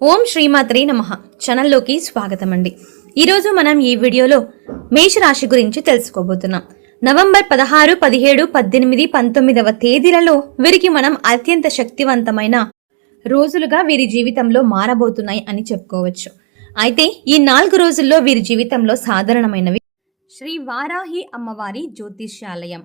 ఓం శ్రీమాత్రే నమ. ఛానల్లోకి స్వాగతం అండి ఈరోజు మనం ఈ వీడియోలో మేషరాశి గురించి తెలుసుకోబోతున్నాం. నవంబర్ పదహారు పదిహేడు పద్దెనిమిది పంతొమ్మిదవ తేదీలలో వీరికి మనం అత్యంత శక్తివంతమైన రోజులుగా వీరి జీవితంలో మారబోతున్నాయి అని చెప్పుకోవచ్చు. అయితే ఈ నాలుగు రోజుల్లో వీరి జీవితంలో సాధారణమైనవి శ్రీ వారాహి అమ్మవారి జ్యోతిష్యాలయం.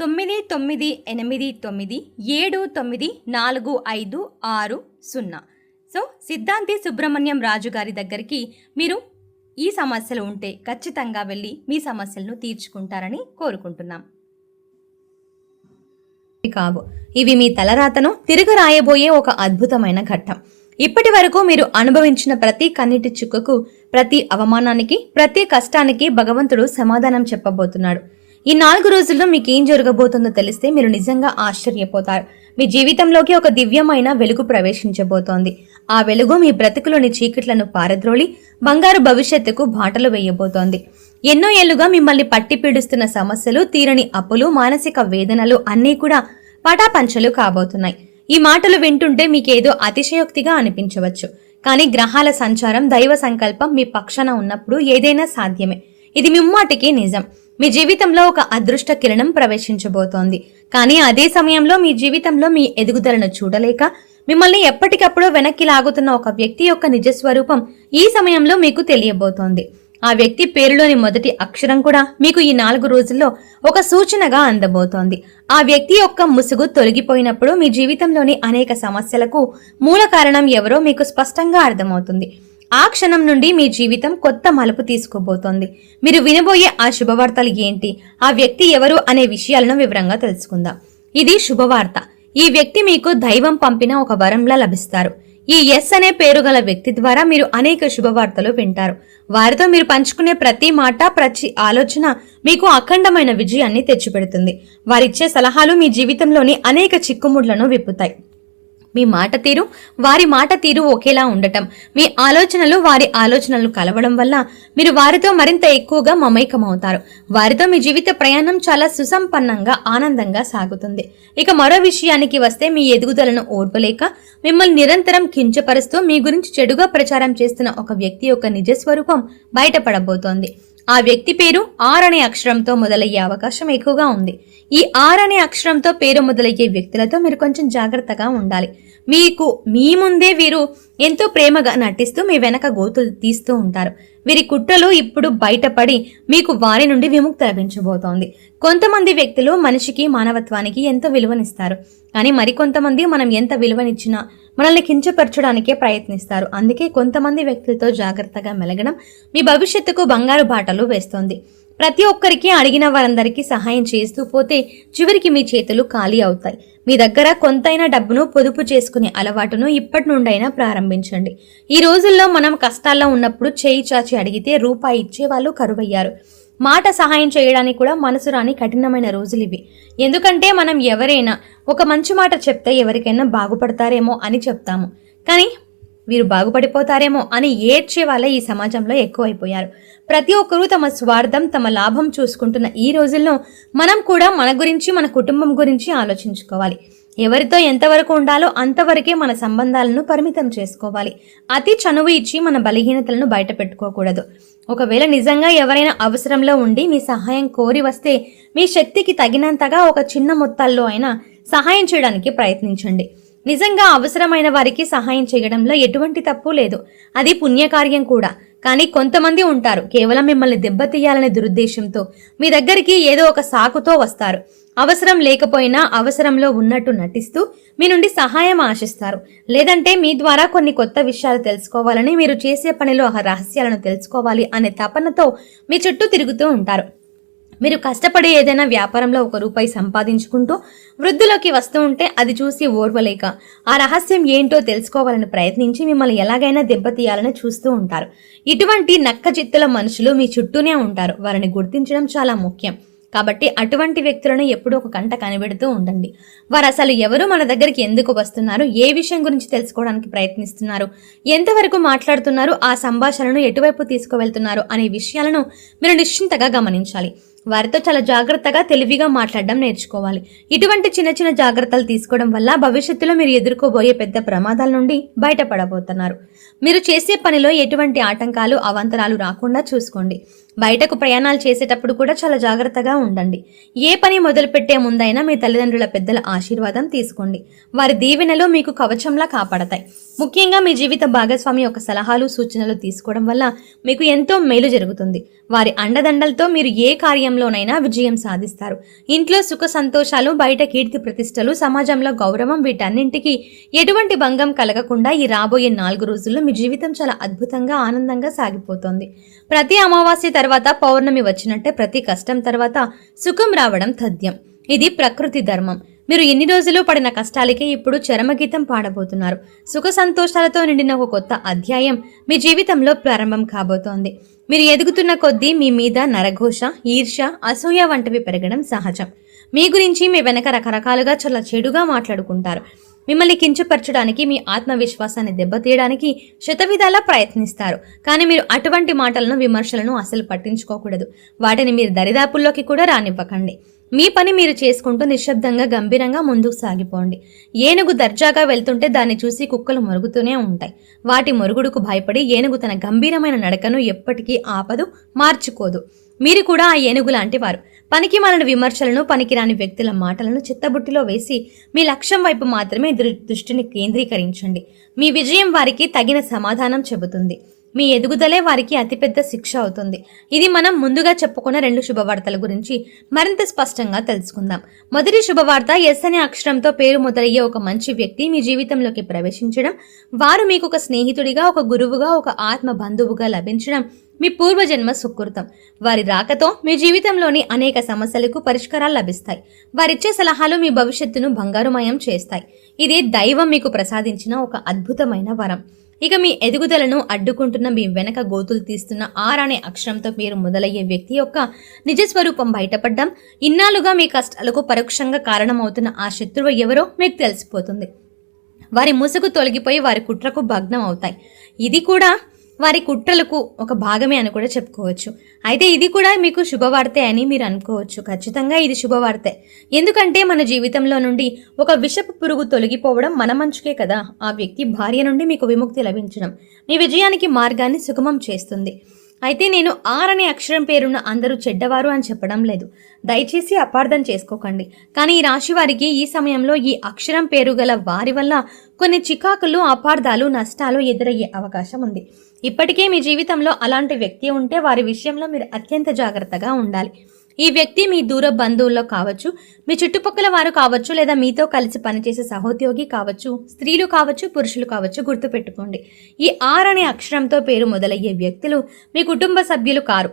తొమ్మిది తొమ్మిది ఎనిమిది తొమ్మిది ఏడు తొమ్మిది నాలుగు ఐదు ఆరు సున్నా. సో సిద్ధాంతి సుబ్రహ్మణ్యం రాజు గారి దగ్గరికి మీరు ఈ సమస్యలు ఉంటే ఖచ్చితంగా వెళ్ళి మీ సమస్యలను తీర్చుకుంటారని కోరుకుంటున్నాం. కావు. ఇవి మీ తలరాతను తిరగ రాయబోయే ఒక అద్భుతమైన ఘట్టం. ఇప్పటి వరకు మీరు అనుభవించిన ప్రతి కన్నిటి చుక్కకు ప్రతి అవమానానికి ప్రతి కష్టానికి భగవంతుడు సమాధానం చెప్పబోతున్నాడు. ఈ నాలుగు రోజుల్లో మీకు ఏం జరగబోతుందో తెలిస్తే మీరు నిజంగా ఆశ్చర్యపోతారు. మీ జీవితంలోకి ఒక దివ్యమైన వెలుగు ప్రవేశించబోతోంది. ఆ వెలుగు మీ బ్రతుకులోని చీకట్లను పారద్రోలి బంగారు భవిష్యత్తుకు బాటలు వేయబోతోంది. ఎన్నో ఏళ్ళుగా మిమ్మల్ని పట్టి పీడిస్తున్న సమస్యలు తీరని అప్పులు మానసిక వేదనలు అన్నీ కూడా పటాపంచలు కాబోతున్నాయి. ఈ మాటలు వింటుంటే మీకేదో అతిశయోక్తిగా అనిపించవచ్చు. కానీ గ్రహాల సంచారం దైవ సంకల్పం మీ పక్షాన ఉన్నప్పుడు ఏదైనా సాధ్యమే. ఇది మిమ్మాటికి నిజం. మీ జీవితంలో ఒక అదృష్ట కిరణం ప్రవేశించబోతోంది. కానీ అదే సమయంలో మీ జీవితంలో మీ ఎదుగుదలను చూడలేక మిమ్మల్ని ఎప్పటికప్పుడు వెనక్కి లాగుతున్న ఒక వ్యక్తి యొక్క నిజస్వరూపం ఈ సమయంలో మీకు తెలియబోతోంది. ఆ వ్యక్తి పేరులోని మొదటి అక్షరం కూడా మీకు ఈ నాలుగు రోజుల్లో ఒక సూచనగా అందబోతోంది. ఆ వ్యక్తి యొక్క ముసుగు తొలగిపోయినప్పుడు మీ జీవితంలోని అనేక సమస్యలకు మూల కారణం ఎవరో మీకు స్పష్టంగా అర్థమవుతుంది. ఆ క్షణం నుండి మీ జీవితం కొత్త మలుపు తీసుకోబోతోంది. మీరు వినబోయే ఆ శుభవార్తలు ఏంటి? ఆ వ్యక్తి ఎవరు అనే విషయాలను వివరంగా తెలుసుకుందాం. ఇది శుభవార్త. ఈ వ్యక్తి మీకు దైవం పంపిన ఒక వరంలా లభిస్తారు. ఈ ఎస్ అనే పేరు గల వ్యక్తి ద్వారా మీరు అనేక శుభవార్తలు వింటారు. వారితో మీరు పంచుకునే ప్రతి మాట ప్రతి ఆలోచన మీకు అఖండమైన విజయాన్ని తెచ్చిపెడుతుంది. వారిచ్చే సలహాలు మీ జీవితంలోని అనేక చిక్కుముడ్లను విప్పుతాయి. మీ మాట తీరు వారి మాట తీరు ఒకేలా ఉండటం. మీ ఆలోచనలు వారి ఆలోచనలు కలవడం వల్ల మీరు వారితో మరింత ఎక్కువగా మమైకమవుతారు. వారితో మీ జీవిత ప్రయాణం చాలా సుసంపన్నంగా ఆనందంగా సాగుతుంది. ఇక మరో విషయానికి వస్తే మీ ఎదుగుదలను ఓర్పలేక మిమ్మల్ని నిరంతరం కించపరుస్తూ మీ గురించి చెడుగా ప్రచారం చేస్తున్న ఒక వ్యక్తి యొక్క నిజస్వరూపం బయటపడబోతోంది. ఆ వ్యక్తి పేరు ఆర్ అనే అక్షరంతో మొదలయ్యే అవకాశం ఎక్కువగా ఉంది. ఈ ఆర్ అనే అక్షరంతో పేరు మొదలయ్యే వ్యక్తులతో మీరు కొంచెం జాగ్రత్తగా ఉండాలి. మీకు మీ ముందే వీరు ఎంతో ప్రేమగా నటిస్తూ మీ వెనక గోతులు తీస్తూ ఉంటారు. వీరి కుట్రలు ఇప్పుడు బయటపడి మీకు వారి నుండి విముక్తి లభించబోతోంది. కొంతమంది వ్యక్తులు మనిషికి మానవత్వానికి ఎంతో విలువనిస్తారు. కానీ మరికొంతమంది మనం ఎంత విలువనిచ్చినా మనల్ని కించపరచడానికే ప్రయత్నిస్తారు. అందుకే కొంతమంది వ్యక్తులతో జాగ్రత్తగా మెలగడం మీ భవిష్యత్తుకు బంగారు బాటలు వేస్తోంది. ప్రతి ఒక్కరికి అడిగిన వారందరికీ సహాయం చేస్తూ పోతే చివరికి మీ చేతులు ఖాళీ అవుతాయి. మీ దగ్గర కొంతైనా డబ్బును పొదుపు చేసుకునే అలవాటును ఇప్పటి నుండైనా ప్రారంభించండి. ఈ రోజుల్లో మనం కష్టాల్లో ఉన్నప్పుడు చేయి చాచి అడిగితే రూపాయి ఇచ్చేవాళ్ళు కరువయ్యారు. మాట సహాయం చేయడానికి కూడా మనసు రాని కఠినమైన రోజులు ఇవి. ఎందుకంటే మనం ఎవరైనా ఒక మంచి మాట చెప్తే ఎవరికైనా బాగుపడతారేమో అని చెప్తాము. కానీ వీరు బాగుపడిపోతారేమో అని ఏడ్చే వాళ్ళే ఈ సమాజంలో ఎక్కువైపోయారు. ప్రతి ఒక్కరూ తమ స్వార్థం తమ లాభం చూసుకుంటున్న ఈ రోజుల్లో మనం కూడా మన గురించి మన కుటుంబం గురించి ఆలోచించుకోవాలి. ఎవరితో ఎంతవరకు ఉండాలో అంతవరకే మన సంబంధాలను పరిమితం చేసుకోవాలి. అతి చనువు ఇచ్చి మన బలహీనతలను బయట పెట్టుకోకూడదు ఒకవేళ నిజంగా ఎవరైనా అవసరంలో ఉండి మీ సహాయం కోరి వస్తే మీ శక్తికి తగినంతగా ఒక చిన్న మొత్తాల్లో అయినా సహాయం చేయడానికి ప్రయత్నించండి. నిజంగా అవసరమైన వారికి సహాయం చేయడంలో ఎటువంటి తప్పు లేదు. అది పుణ్యకార్యం కూడా. కానీ కొంతమంది ఉంటారు. కేవలం మిమ్మల్ని దెబ్బతీయాలనే దురుద్దేశంతో మీ దగ్గరికి ఏదో ఒక సాకుతో వస్తారు. అవసరం లేకపోయినా అవసరంలో ఉన్నట్టు నటిస్తూ మీ నుండి సహాయం ఆశిస్తారు. లేదంటే మీ ద్వారా కొన్ని కొత్త విషయాలు తెలుసుకోవాలని మీరు చేసే పనిలో ఆ రహస్యాలను తెలుసుకోవాలి అనే తపనతో మీ చుట్టూ తిరుగుతూ ఉంటారు. మీరు కష్టపడి ఏదైనా వ్యాపారంలో ఒక రూపాయి సంపాదించుకుంటూ వృద్ధిలోకి వస్తూ ఉంటే అది చూసి ఓర్వలేక ఆ రహస్యం ఏంటో తెలుసుకోవాలని ప్రయత్నించి మిమ్మల్ని ఎలాగైనా దెబ్బతీయాలని చూస్తూ ఉంటారు. ఇటువంటి నక్క చిత్తుల మనుషులు మీ చుట్టూనే ఉంటారు. వారిని గుర్తించడం చాలా ముఖ్యం. కాబట్టి అటువంటి వ్యక్తులను ఎప్పుడూ ఒక కంట కనిపెడుతూ ఉండండి. వారు అసలు ఎవరు మన దగ్గరికి ఎందుకు వస్తున్నారు? ఏ విషయం గురించి తెలుసుకోవడానికి ప్రయత్నిస్తున్నారు? ఎంతవరకు మాట్లాడుతున్నారు? ఆ సంభాషణను ఎటువైపు తీసుకువెళ్తున్నారు? అనే విషయాలను మీరు నిశ్చింతగా గమనించాలి. వారితో చాలా జాగ్రత్తగా తెలివిగా మాట్లాడడం నేర్చుకోవాలి. ఇటువంటి చిన్న చిన్న జాగ్రత్తలు తీసుకోవడం వల్ల భవిష్యత్తులో మీరు ఎదుర్కోబోయే పెద్ద ప్రమాదాల నుండి బయటపడబోతున్నారు. మీరు చేసే పనిలో ఎటువంటి ఆటంకాలు అవాంతరాలు రాకుండా చూసుకోండి. బయటకు ప్రయాణాలు చేసేటప్పుడు కూడా చాలా జాగ్రత్తగా ఉండండి. ఏ పని మొదలుపెట్టే ముందైనా మీ తల్లిదండ్రుల పెద్దల ఆశీర్వాదం తీసుకోండి. వారి దీవెనలు మీకు కవచంలా కాపాడతాయి. ముఖ్యంగా మీ జీవిత భాగస్వామి యొక్క సలహాలు సూచనలు తీసుకోవడం వల్ల మీకు ఎంతో మేలు జరుగుతుంది. వారి అండదండలతో మీరు ఏ కార్యంలోనైనా విజయం సాధిస్తారు. ఇంట్లో సుఖ సంతోషాలు బయట కీర్తి ప్రతిష్టలు సమాజంలో గౌరవం వీటన్నింటికి ఎటువంటి భంగం కలగకుండా ఈ రాబోయే నాలుగు రోజులు రోజుల్లో మీ జీవితం చాలా అద్భుతంగా ఆనందంగా సాగిపోతుంది. ప్రతి అమావాస్య తర్వాత పౌర్ణమి వచ్చినట్టే ప్రతి కష్టం తర్వాత సుఖం రావడం తథ్యం. ఇది ప్రకృతి ధర్మం. మీరు ఎన్ని రోజులు పడిన కష్టాలకే ఇప్పుడు చరమగీతం పాడబోతున్నారు. సుఖ సంతోషాలతో నిండిన ఒక కొత్త అధ్యాయం మీ జీవితంలో ప్రారంభం కాబోతోంది. మీరు ఎదుగుతున్న కొద్దీ మీ మీద నరఘోష ఈర్ష అసూయ వంటివి పెరగడం సహజం. మీ గురించి మీ వెనక రకరకాలుగా చాలా చెడుగా మాట్లాడుకుంటారు. మిమ్మల్ని కించపరచడానికి మీ ఆత్మవిశ్వాసాన్ని దెబ్బతీయడానికి శతవిధాలా ప్రయత్నిస్తారు. కానీ మీరు అటువంటి మాటలను విమర్శలను అసలు పట్టించుకోకూడదు. వాటిని మీరు దరిదాపుల్లోకి కూడా రానివ్వకండి. మీ పని మీరు చేసుకుంటూ నిశ్శబ్దంగా గంభీరంగా ముందుకు సాగిపోండి. ఏనుగు దర్జాగా వెళ్తుంటే దాన్ని చూసి కుక్కలు మరుగుతూనే ఉంటాయి. వాటి మరుగుడుకు భయపడి ఏనుగు తన గంభీరమైన నడకను ఎప్పటికీ ఆపదు మార్చుకోదు. మీరు కూడా ఆ ఏనుగు లాంటి వారు. పనికి మాలిన విమర్శలను పనికిరాని వ్యక్తుల మాటలను చిత్తబుట్టిలో వేసి మీ లక్ష్యం వైపు మాత్రమే దృ- దృష్టిని కేంద్రీకరించండి. మీ విజయం వారికి తగిన సమాధానం చెబుతుంది. మీ ఎదుగుదలే వారికి అతిపెద్ద శిక్ష అవుతుంది. ఇది మనం ముందుగా చెప్పుకున్న రెండు శుభవార్తల గురించి మరింత స్పష్టంగా తెలుసుకుందాం. మొదటి శుభవార్త ఎస్ అనే అక్షరంతో పేరు మొదలయ్యే ఒక మంచి వ్యక్తి మీ జీవితంలోకి ప్రవేశించడం వారు మీకు ఒక స్నేహితుడిగా ఒక గురువుగా ఒక ఆత్మ బంధువుగా లభించడం మీ పూర్వజన్మ సుకృతం. వారి రాకతో మీ జీవితంలోని అనేక సమస్యలకు పరిష్కారాలు లభిస్తాయి. వారిచ్చే సలహాలు మీ భవిష్యత్తును బంగారుమయం చేస్తాయి. ఇది దైవం మీకు ప్రసాదించిన ఒక అద్భుతమైన వరం. ఇక మీ ఎదుగుదలను అడ్డుకుంటున్న మీ వెనక గోతులు తీస్తున్న ఆర్ అనే అక్షరంతో మీరు మొదలయ్యే వ్యక్తి యొక్క నిజస్వరూపం బయటపడ్డం ఇన్నాళ్ళుగా మీ కష్టాలకు పరోక్షంగా కారణమవుతున్న ఆ శత్రువు ఎవరో మీకు తెలిసిపోతుంది. వారి ముసుగు తొలగిపోయి వారి కుట్రకు భగ్నం అవుతాయి. ఇది కూడా వారి కుట్రలకు ఒక భాగమే అని కూడా చెప్పుకోవచ్చు. అయితే ఇది కూడా మీకు శుభవార్తే అని మీరు అనుకోవచ్చు. ఖచ్చితంగా ఇది శుభవార్తే. ఎందుకంటే మన జీవితంలో నుండి ఒక విషపు పురుగు తొలగిపోవడం మన మంచుకే కదా. ఆ వ్యక్తి భార్య నుండి మీకు విముక్తి లభించడం మీ విజయానికి మార్గాన్ని సుగమం చేస్తుంది. అయితే నేను ఆర్ అనే అక్షరం పేరున్న అందరూ చెడ్డవారు అని చెప్పడం లేదు. దయచేసి అపార్థం చేసుకోకండి. కానీ ఈ రాశి వారికి ఈ సమయంలో ఈ అక్షరం పేరు గల వారి వల్ల కొన్ని చికాకులు అపార్థాలు నష్టాలు ఎదురయ్యే అవకాశం ఉంది. ఇప్పటికే మీ జీవితంలో అలాంటి వ్యక్తి ఉంటే వారి విషయంలో మీరు అత్యంత జాగ్రత్తగా ఉండాలి. ఈ వ్యక్తి మీ దూర బంధువుల్లో కావచ్చు మీ చుట్టుపక్కల వారు కావచ్చు లేదా మీతో కలిసి పనిచేసే సహోద్యోగి కావచ్చు స్త్రీలు కావచ్చు పురుషులు కావచ్చు గుర్తుపెట్టుకోండి. ఈ ఆర్ అనే అక్షరంతో పేరు మొదలయ్యే వ్యక్తులు మీ కుటుంబ సభ్యులు కారు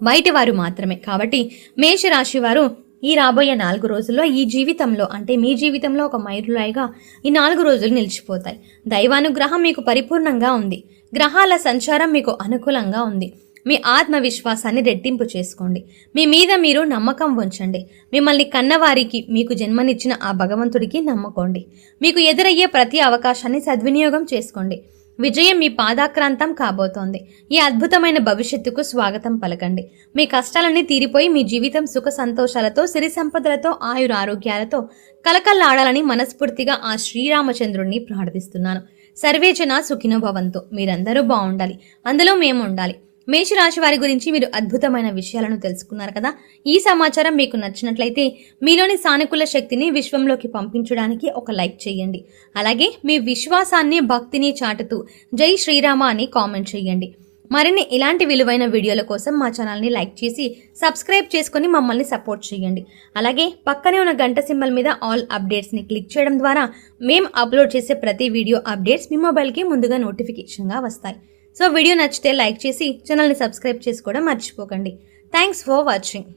బయటి వారు మాత్రమే. కాబట్టి మేషరాశి వారు ఈ రాబోయే నాలుగు రోజుల్లో ఈ జీవితంలో అంటే మీ జీవితంలో ఒక మైలురాయిగా ఈ నాలుగు రోజులు నిలిచిపోతాయి. దైవానుగ్రహం మీకు పరిపూర్ణంగా ఉంది. గ్రహాల సంచారం మీకు అనుకూలంగా ఉంది. మీ ఆత్మవిశ్వాసాన్ని రెట్టింపు చేసుకోండి. మీ మీద మీరు నమ్మకం ఉంచండి. మిమ్మల్ని కన్నవారికి మీకు జన్మనిచ్చిన ఆ భగవంతుడికి నమ్మకోండి. మీకు ఎదురయ్యే ప్రతి అవకాశాన్ని సద్వినియోగం చేసుకోండి. విజయం మీ పాదాక్రాంతం కాబోతోంది. ఈ అద్భుతమైన భవిష్యత్తుకు స్వాగతం పలకండి. మీ కష్టాలన్నీ తీరిపోయి మీ జీవితం సుఖ సంతోషాలతో సిరి సంపదలతో ఆయుర ఆరోగ్యాలతో కలకల్లాడాలని మనస్ఫూర్తిగా ఆ శ్రీరామచంద్రుణ్ణి ప్రార్థిస్తున్నాను. సర్వేచన సుఖినో భవంతు మీరందరూ బాగుండాలి అందులో మేము ఉండాలి మేషరాశి వారి గురించి మీరు అద్భుతమైన విషయాలను తెలుసుకున్నారు కదా? ఈ సమాచారం మీకు నచ్చినట్లయితే మీలోని సానుకూల శక్తిని విశ్వంలోకి పంపించడానికి ఒక లైక్ చేయండి. అలాగే మీ విశ్వాసాన్ని భక్తిని చాటుతూ జై శ్రీరామ అని కామెంట్ చేయండి. మరిన్ని ఇలాంటి విలువైన వీడియోల కోసం మా ఛానల్ని లైక్ చేసి సబ్స్క్రైబ్ చేసుకొని మమ్మల్ని సపోర్ట్ చేయండి. అలాగే పక్కనే ఉన్న గంట సింబల్ మీద ఆల్ అప్డేట్స్ని క్లిక్ చేయడం ద్వారా మేము అప్లోడ్ చేసే ప్రతి వీడియో అప్డేట్స్ మీ మొబైల్కి ముందుగా నోటిఫికేషన్గా వస్తాయి. సో వీడియో నచ్చితే లైక్ చేసి ఛానల్ని సబ్స్క్రైబ్ చేసుకోవడం మర్చిపోకండి. Thanks for watching.